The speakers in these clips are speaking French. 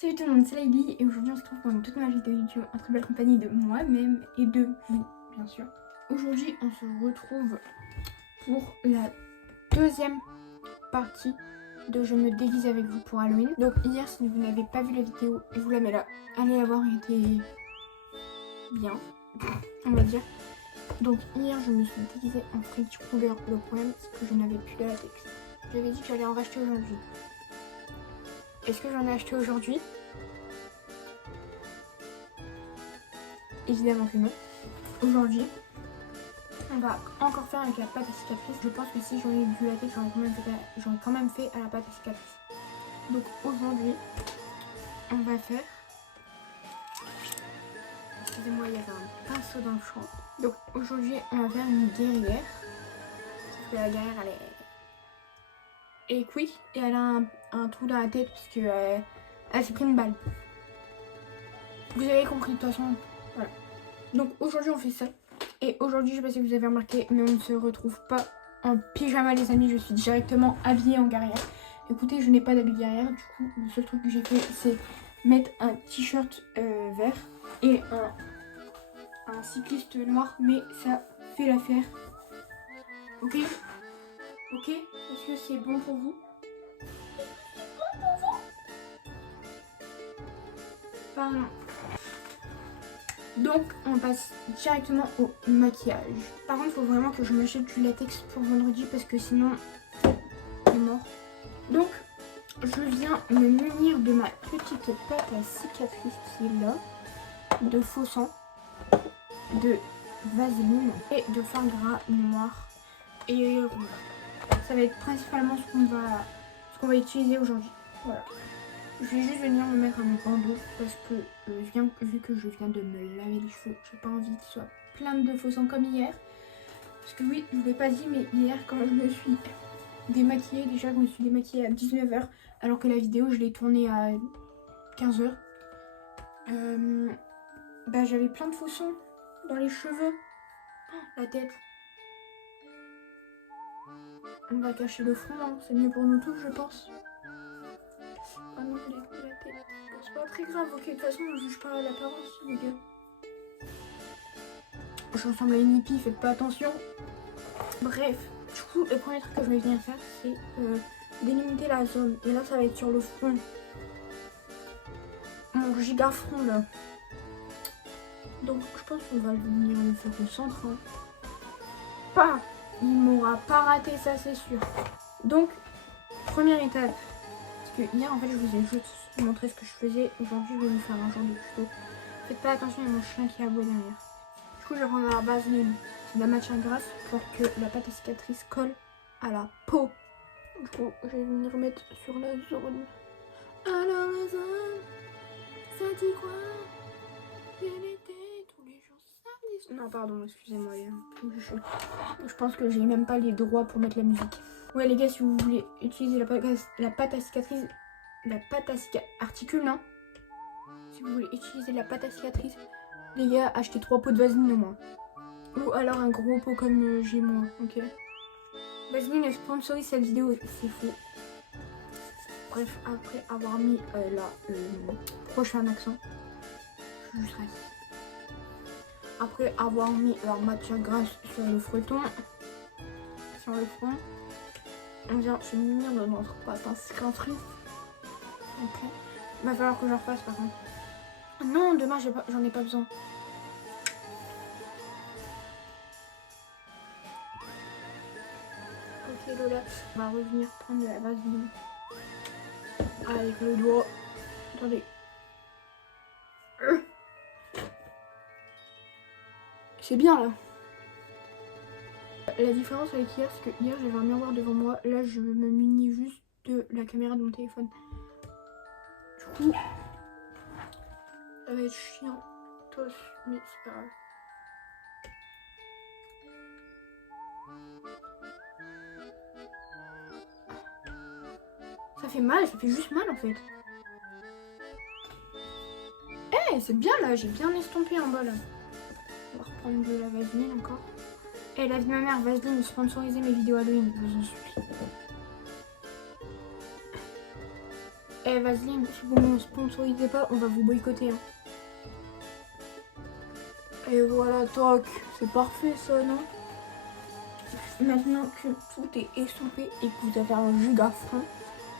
Salut tout le monde, c'est Laïli et aujourd'hui on se retrouve pour une toute nouvelle vidéo YouTube en très belle compagnie de moi-même et de vous, bien sûr. Aujourd'hui on se retrouve pour la deuxième partie de Je me déguise avec vous pour Halloween. Donc hier, si vous n'avez pas vu la vidéo, je vous la mets là. Allez la voir, elle était bien, on va dire. Donc hier je me suis déguisée en Freddy Krueger. Le problème c'est que je n'avais plus de latex. J'avais dit que j'allais en racheter aujourd'hui. Est-ce que j'en ai acheté aujourd'hui? Évidemment que non. Aujourd'hui, on va encore faire avec la pâte à cicatrice. Je pense que si j'en ai du latex, j'en ai quand même fait à la pâte à cicatrice. Donc aujourd'hui, on va faire... Excusez-moi, il y avait un pinceau dans le champ. Donc aujourd'hui, on va faire une guerrière. Sauf que la guerrière, elle est quick et elle a un trou dans la tête parce que elle s'est pris une balle. Vous avez compris de toute façon. Voilà. Donc aujourd'hui on fait ça. Et aujourd'hui, je sais pas si vous avez remarqué, mais on ne se retrouve pas en pyjama les amis. Je suis directement habillée en guerrière. Écoutez, je n'ai pas d'habit guerrière. Du coup, le seul truc que j'ai fait, c'est mettre un t-shirt vert et un cycliste noir. Mais ça fait l'affaire. Ok? Ok? Est-ce que c'est bon pour vous? Pardon. Donc on passe directement au maquillage. Par contre il faut vraiment que je m'achète du latex pour vendredi parce que sinon c'est mort. Donc je viens me munir de ma petite pâte à cicatrice qui est là, de faux sang, de vaseline et de fard gras noir et rouge. Ça va être principalement ce qu'on va utiliser aujourd'hui. Voilà. Je vais juste venir me mettre un bandeau parce que vu que je viens de me laver les cheveux, j'ai pas envie qu'ils soient plein de faux sang comme hier. Parce que oui, je vous l'ai pas dit, mais hier quand je me suis démaquillée, déjà je me suis démaquillée à 19 h alors que la vidéo je l'ai tournée à 15 h. Bah j'avais plein de faux sang dans les cheveux, la tête. On va cacher le front, hein. C'est mieux pour nous tous je pense. Ah non, j'ai coupé la tête. Bon, c'est pas très grave, ok, de toute façon, on juge pas l'apparence, les gars. Je ressemble à une hippie, faites pas attention. Bref, du coup, le premier truc que je vais venir faire, c'est délimiter la zone. Et là, ça va être sur le front. Mon giga front, là. Donc, je pense qu'on va venir le faire au centre. Hein. Pas, il m'aura pas raté, ça, c'est sûr. Donc, première étape. Parce que hier en fait je vous ai juste montré ce que je faisais. Aujourd'hui je vais vous faire un genre de tuto. Faites pas attention, il y a mon chien qui aboie derrière. Du coup je vais prendre la vaseline, c'est de la matière grasse pour que la pâte à cicatrice colle à la peau. Du coup je vais venir mettre sur la zone. Alors la zone, ça dit quoi? Tous les jours samedi. Non pardon, excusez-moi. Je pense que j'ai même pas les droits pour mettre la musique. Ouais les gars, si vous voulez utiliser la pâte à cicatrice, articule, hein. Si vous voulez utiliser la pâte à cicatrice, les gars, achetez 3 pots de vaseline au moins. Ou alors un gros pot comme j'ai moi, ok. Vaseline sponsorise cette vidéo, c'est faux. Bref, après avoir mis le prochain accent, je juste reste. Après avoir mis la matière grasse sur le frotton, sur le front, on vient se munir de notre pâte à cicatrice. Ok. Il va falloir que je refasse par contre. Non, demain j'en ai pas besoin. Ok Lola, on va revenir prendre de la vaseline. Avec le doigt. Attendez. C'est bien là. La différence avec hier, c'est que hier j'avais un miroir devant moi. Là je me munis juste de la caméra de mon téléphone. Du coup, ça va être chiant. Mais c'est pas grave. Ça fait mal, ça fait juste mal en fait. Eh, hey, c'est bien là, j'ai bien estompé en bas là. On va reprendre de la vaseline encore. Et la vie de ma mère, Vaseline, sponsorisez mes vidéos Halloween, je vous en supplie. Eh Vaseline, si vous ne me sponsorisez pas, on va vous boycotter. Hein. Et voilà, toc, c'est parfait ça, non? Maintenant que tout est estompé et que vous avez un jus à fond,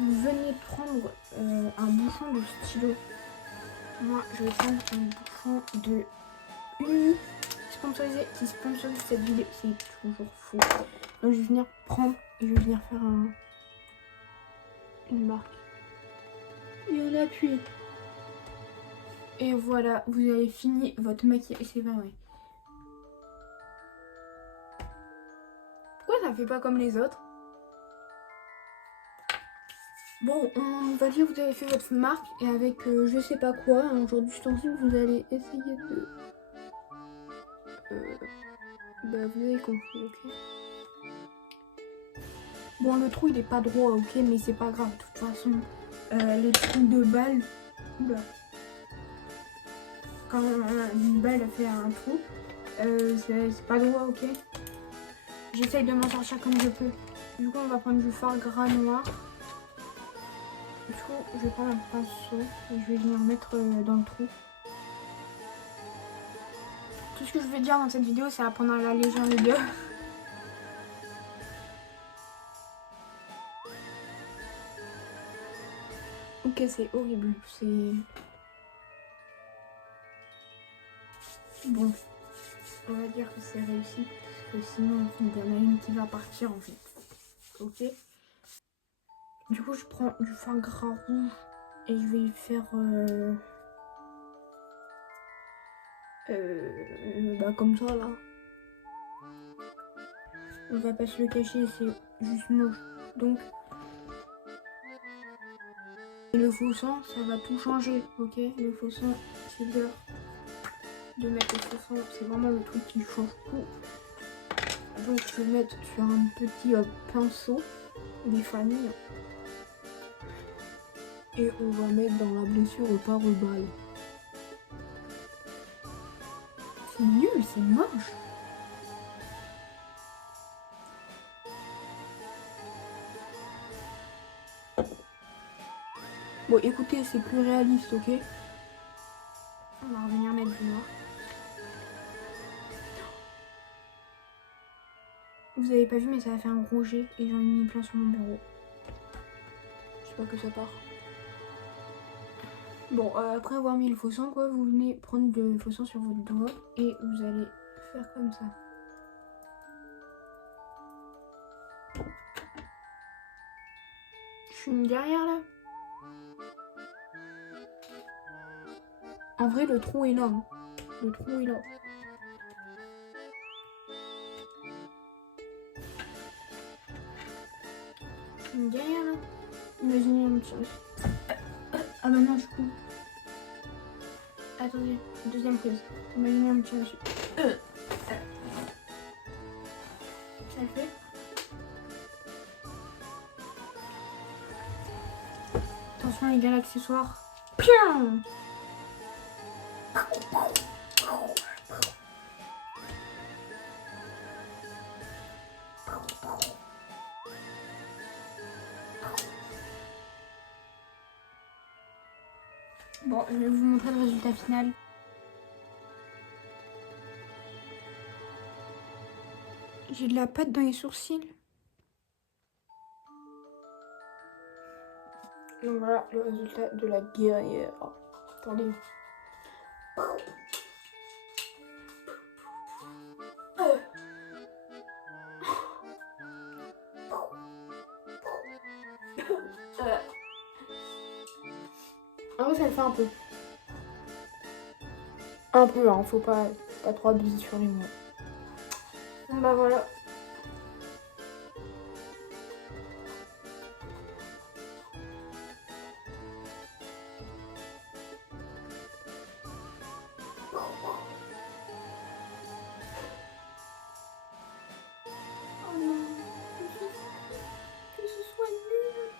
vous venez prendre un bouchon de stylo. Moi, je vais prendre un bouchon de Uni sponsorisé qui sponsorise cette vidéo. C'est toujours fou. Donc, je vais venir prendre et je vais venir faire une marque. Et on appuie. Et voilà, vous avez fini votre maquillage. C'est vrai. Pourquoi ça fait pas comme les autres? Bon, on va dire que vous avez fait votre marque et avec je sais pas quoi, un genre d'ustensile, vous allez essayer de... bah vous avez compris, ok? Bon, le trou il est pas droit, ok, mais c'est pas grave, de toute façon, les trous de balle, oula, quand une balle fait un trou, c'est pas droit, ok? J'essaye de m'en sortir comme je peux. Du coup, on va prendre du fard gras noir. Du coup, je vais prendre un pinceau et je vais venir mettre dans le trou. Tout ce que je vais dire dans cette vidéo, c'est à prendre à la légère, les gars. Ok, c'est horrible. C'est... Bon, on va dire que c'est réussi. Parce que sinon, il y en a une qui va partir en fait. Ok. Du coup, je prends du fard gras rouge et je vais faire... bah comme ça là. On va pas se le cacher, c'est juste moche. Donc, le faux sang, ça va tout changer, ok? Le faux sang, c'est l'heure de mettre le faux sang, c'est vraiment le truc qui change tout. Donc, je vais mettre sur un petit pinceau des familles. Et on va mettre dans la blessure au pare-balles. C'est nul, c'est moche. Bon, écoutez, c'est plus réaliste, ok? On va revenir mettre du noir. Vous avez pas vu, mais ça a fait un gros jet et j'en ai mis plein sur mon bureau. Je sais pas que ça part. Bon, après avoir mis le faux sang, quoi, vous venez prendre le faux sang sur votre doigt et vous allez faire comme ça. Je suis une guerrière là. En vrai, le trou est là. Hein. Le trou est là. Je suis une guerrière là. Imaginez un petit... Ah bah non, je coupe. Attendez, deuxième prise. Imaginez un petit monsieur. Ça le fait. Attention les gars, l'accessoire. Pium. Bon, je vais vous montrer le résultat final. J'ai de la pâte dans les sourcils. Donc voilà le résultat de la guerrière. Attendez. En vrai, ça le fait un peu. Un peu, hein, faut pas trop abuser sur les mots. Bon bah voilà. Oh non, que ce soit nul.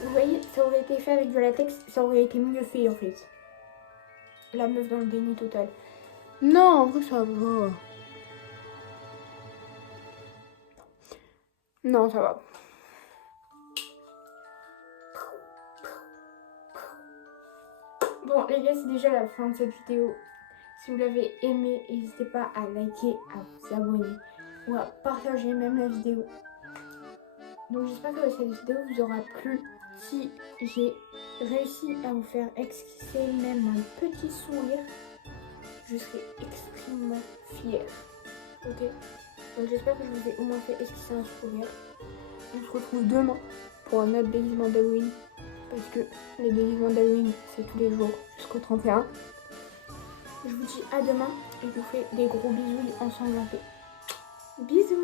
Vous voyez, ça aurait été fait avec du latex, ça aurait été mieux fait en fait. La meuf dans le déni total. Non, en vrai ça va. Non, ça va. Bon les gars, c'est déjà la fin de cette vidéo. Si vous l'avez aimé, n'hésitez pas à liker, à vous abonner ou à partager même la vidéo. Donc j'espère que cette vidéo vous aura plu. Si j'ai réussi à vous faire esquisser même un petit sourire, je serai extrêmement fière. Ok, donc j'espère que je vous ai au moins fait esquisser un sourire. On se retrouve demain pour un autre déguisement d'Halloween. Parce que les déguisements d'Halloween, c'est tous les jours jusqu'au 31. Je vous dis à demain et je vous fais des gros bisous ensanglantés. Bisous.